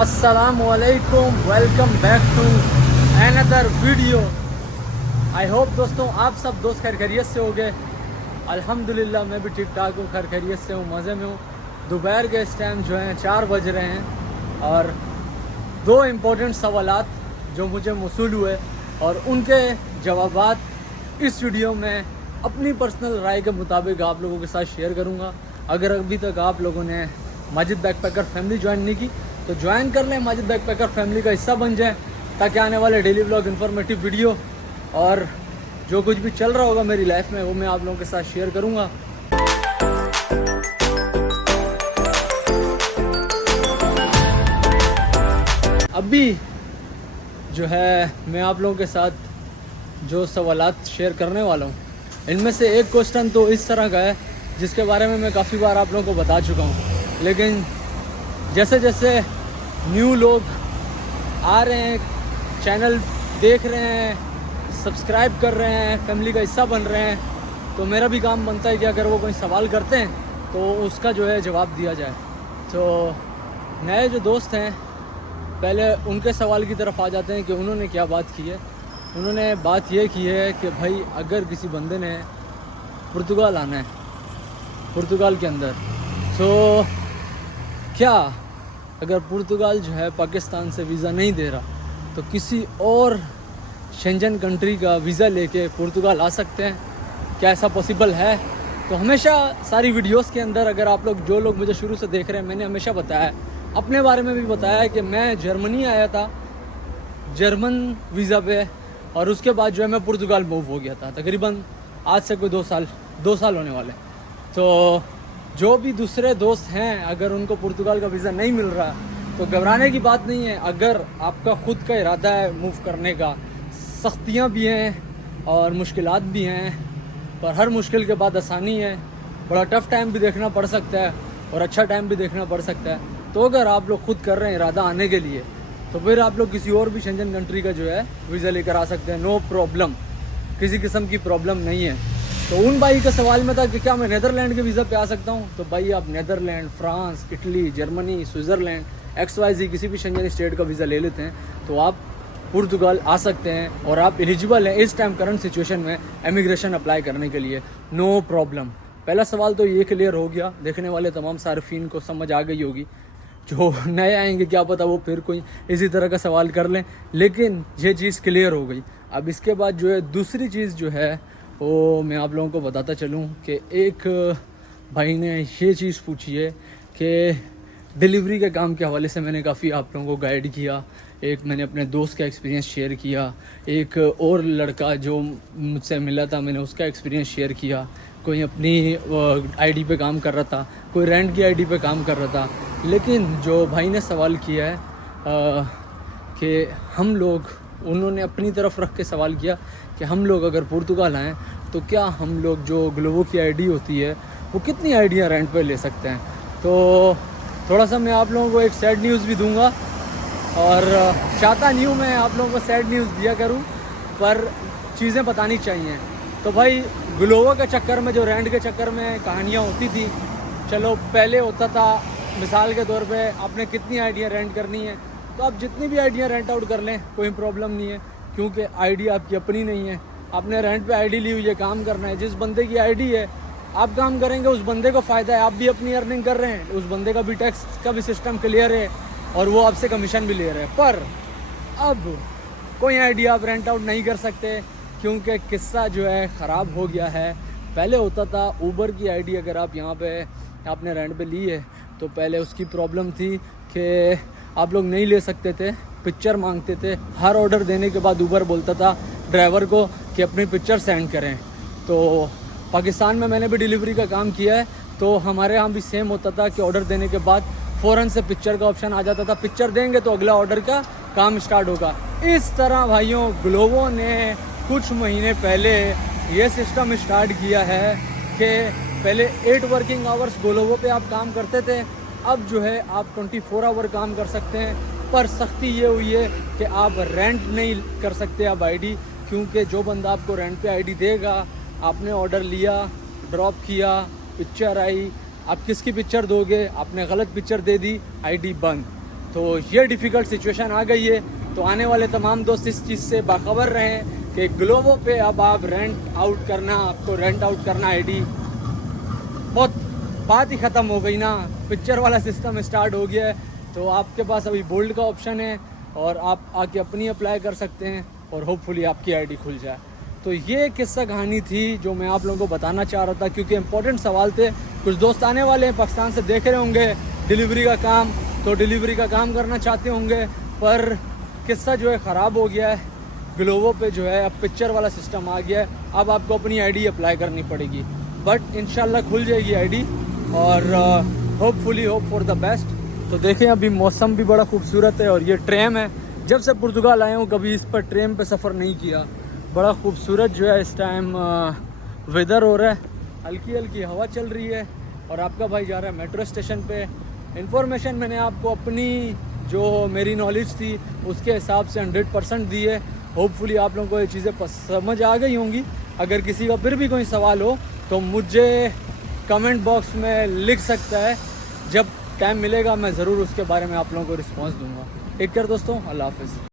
अस्सलामुअलैकुम, welcome back to another video. I hope दोस्तों आप सब दोस्त खैर खैरियत से हो गए। अल्हम्दुलिल्लाह मैं भी ठीक ठाक हूँ, खैर खैरियत से हूँ, मज़े में हूँ। दोपहर के इस टाइम जो हैं 4 बज रहे हैं और दो इम्पोर्टेंट सवालात जो मुझे मौसूल हुए और उनके जवाबात इस वीडियो में अपनी पर्सनल राय के मुताबिक आप लोगों के साथ शेयर करूँगा। अगर अभी तक आप लोगों ने माजिद बैकपैकर फैमिली ज्वाइन नहीं की तो ज्वाइन कर लें, माजिद बैकपैकर फैमिली का हिस्सा बन जाएं, ताकि आने वाले डेली व्लॉग, इन्फॉर्मेटिव वीडियो और जो कुछ भी चल रहा होगा मेरी लाइफ में वो मैं आप लोगों के साथ शेयर करूँगा। अभी जो है मैं आप लोगों के साथ जो सवालात शेयर करने वाला हूँ, इनमें से एक क्वेश्चन तो इस तरह का है जिसके बारे में मैं काफ़ी बार आप लोगों को बता चुका हूँ, लेकिन जैसे जैसे न्यू लोग आ रहे हैं, चैनल देख रहे हैं, सब्सक्राइब कर रहे हैं, फैमिली का हिस्सा बन रहे हैं, तो मेरा भी काम बनता है कि अगर वो कोई सवाल करते हैं तो उसका जो है जवाब दिया जाए। तो नए जो दोस्त हैं पहले उनके सवाल की तरफ आ जाते हैं कि उन्होंने क्या बात की है। उन्होंने बात ये की है कि भाई अगर किसी बंदे ने पुर्तगाल आना है, पुर्तगाल के अंदर, तो क्या अगर पुर्तगाल जो है पाकिस्तान से वीज़ा नहीं दे रहा तो किसी और शेंजन कंट्री का वीज़ा लेके पुर्तगाल आ सकते हैं? क्या ऐसा पॉसिबल है? तो हमेशा सारी वीडियोस के अंदर अगर आप लोग, जो लोग मुझे शुरू से देख रहे हैं, मैंने हमेशा बताया है, अपने बारे में भी बताया है कि मैं जर्मनी आया था जर्मन वीज़ा पे और उसके बाद जो है मैं पुर्तगाल मूव हो गया था। तकरीबन आज से कोई 2 साल होने वाले। तो जो भी दूसरे दोस्त हैं अगर उनको पुर्तगाल का वीज़ा नहीं मिल रहा तो घबराने की बात नहीं है। अगर आपका ख़ुद का इरादा है मूव करने का, सख्तियाँ भी हैं और मुश्किलात भी हैं, पर हर मुश्किल के बाद आसानी है। बड़ा टफ़ टाइम भी देखना पड़ सकता है और अच्छा टाइम भी देखना पड़ सकता है। तो अगर आप लोग खुद कर रहे हैं इरादा आने के लिए तो फिर आप लोग किसी और भी शेंजन कंट्री का जो है वीज़ा लेकर आ सकते हैं, नो प्रॉब्लम, किसी किस्म की प्रॉब्लम नहीं है। तो उन भाई का सवाल में था कि क्या मैं नीदरलैंड के वीज़ा पे आ सकता हूँ? तो भाई आप Netherland, France, Italy, Germany, Switzerland, XYZ किसी भी शेंजन स्टेट का वीज़ा ले लेते हैं तो आप पुर्तगाल आ सकते हैं और आप एलिजिबल हैं इस टाइम करंट सिचुएशन में इमिग्रेशन अप्लाई करने के लिए, नो प्रॉब्लम। पहला सवाल तो ये क्लियर हो गया, देखने वाले तमाम सार्फिन को समझ आ गई होगी। जो नए आएंगे क्या पता वो फिर कोई इसी तरह का सवाल कर लें, लेकिन ये चीज़ क्लियर हो गई। अब इसके बाद जो है दूसरी चीज़ जो है वो मैं आप लोगों को बताता चलूँ कि एक भाई ने ये चीज़ पूछी है कि डिलीवरी के काम के हवाले से मैंने काफ़ी आप लोगों को गाइड किया। एक मैंने अपने दोस्त का एक्सपीरियंस शेयर किया, एक और लड़का जो मुझसे मिला था मैंने उसका एक्सपीरियंस शेयर किया। कोई अपनी आईडी पे काम कर रहा था, कोई रेंट की आईडी पे काम कर रहा था। लेकिन जो भाई ने सवाल किया है कि हम लोग, उन्होंने अपनी तरफ रख के सवाल किया कि हम लोग अगर पुर्तगाल आएँ तो क्या हम लोग जो ग्लोबो की आईडी होती है वो कितनी आईडियाँ रेंट पे ले सकते हैं। तो थोड़ा सा मैं आप लोगों को एक सैड न्यूज़ भी दूंगा और चाहता नहीं हूँ मैं आप लोगों को सैड न्यूज़ दिया करूँ, पर चीज़ें बतानी चाहिए। तो भाई ग्लोबो के चक्कर में, जो रेंट के चक्कर में कहानियाँ होती थी, चलो पहले होता था मिसाल के तौर पे आपने कितनी आईडियाँ रेंट करनी है तो आप जितनी भी आईडियाँ रेंट आउट कर लें, कोई प्रॉब्लम नहीं है, क्योंकि आईडी आपकी अपनी नहीं है। आपने रेंट पे आईडी ली हुई है, काम करना है। जिस बंदे की आईडी है आप काम करेंगे, उस बंदे को फ़ायदा है, आप भी अपनी अर्निंग कर रहे हैं, उस बंदे का भी टैक्स का भी सिस्टम क्लियर है और वो आपसे कमीशन भी ले रहे हैं। पर अब कोई आईडिया आप रेंट आउट नहीं कर सकते क्योंकि किस्सा जो है ख़राब हो गया है। पहले होता था ऊबर की आईडी अगर आप यहाँ पे आपने रेंट पे ली है तो पहले उसकी प्रॉब्लम थी कि आप लोग नहीं ले सकते थे, पिक्चर मांगते थे। हर ऑर्डर देने के बाद ऊबर बोलता था ड्राइवर को कि अपनी पिक्चर सेंड करें। तो पाकिस्तान में मैंने भी डिलीवरी का काम किया है तो हमारे यहाँ भी सेम होता था कि ऑर्डर देने के बाद फ़ौरन से पिक्चर का ऑप्शन आ जाता था, पिक्चर देंगे तो अगला ऑर्डर का काम स्टार्ट होगा। इस तरह भाइयों ग्लोबो ने कुछ महीने पहले ये सिस्टम स्टार्ट किया है कि पहले 8 वर्किंग आवर्स ग्लोबो पे आप काम करते थे, अब जो है आप 24 आवर काम कर सकते हैं। पर सख्ती ये हुई है कि आप रेंट नहीं कर सकते अब आईडी, क्योंकि जो बंदा आपको रेंट पे आईडी देगा, आपने ऑर्डर लिया, ड्रॉप किया, पिक्चर आई, आप किसकी पिक्चर दोगे, आपने गलत पिक्चर दे दी, आईडी बंद। तो ये डिफ़िकल्ट सिचुएशन आ गई है। तो आने वाले तमाम दोस्त इस चीज़ से बाखबर रहें कि ग्लोवो पे अब आप आपको रेंट आउट करना आईडी बहुत बात ही ख़त्म हो गई ना, पिक्चर वाला सिस्टम स्टार्ट हो गया है। तो आपके पास अभी बोल्ड का ऑप्शन है और आप आके अपनी अप्लाई कर सकते हैं और होपफुली आपकी आईडी खुल जाए। तो ये किस्सा कहानी थी जो मैं आप लोगों को बताना चाह रहा था, क्योंकि इंपॉर्टेंट सवाल थे। कुछ दोस्त आने वाले हैं पाकिस्तान से, देख रहे होंगे डिलीवरी का काम, तो डिलीवरी का काम करना चाहते होंगे, पर किस्सा जो है ख़राब हो गया है। ग्लोवो पे जो है अब पिक्चर वाला सिस्टम आ गया है, अब आपको अपनी आईडी अप्लाई करनी पड़ेगी, बट इंशाल्लाह खुल जाएगी आईडी और hopefully hope for the best. तो देखें अभी मौसम भी बड़ा खूबसूरत है और ये ट्रेन है, जब से पुर्तगाल आया हूँ कभी इस पर ट्रेन पे सफ़र नहीं किया। बड़ा खूबसूरत जो है इस टाइम वेदर हो रहा है, हल्की हल्की हवा चल रही है और आपका भाई जा रहा है मेट्रो स्टेशन पे। इन्फॉर्मेशन मैंने आपको अपनी जो मेरी नॉलेज थी उसके हिसाब से 100% दी है। होपफुली आप लोगों को ये चीज़ें समझ आ गई होंगी। अगर किसी का फिर भी कोई सवाल हो तो मुझे कमेंट बॉक्स में लिख सकता है, जब टाइम मिलेगा मैं ज़रूर उसके बारे में आप लोगों को रिस्पॉन्स दूंगा। टेक केयर दोस्तों, अल्लाह हाफ़िज़।